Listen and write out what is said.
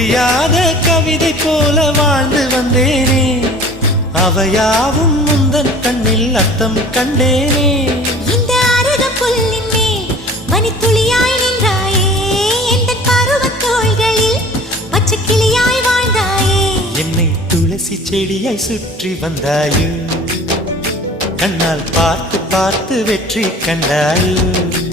புரியாத கவிதை போல வாழ்ந்து வந்தேனே, அவையாவும் முந்தன் கண்ணில் அர்த்தம் கண்டேனே. இந்த அருக புல்லின் மேல் மணித்துளியாய் நின்றாயே, எந்த பருவத் தோள்களில் பச்சை கிளியாய் வாழ்ந்தாயே. என்னை துளசி செடியாய் சுற்றி வந்தாயோ, கண்ணால் பார்த்து பார்த்து வெற்றி கண்டாயோ.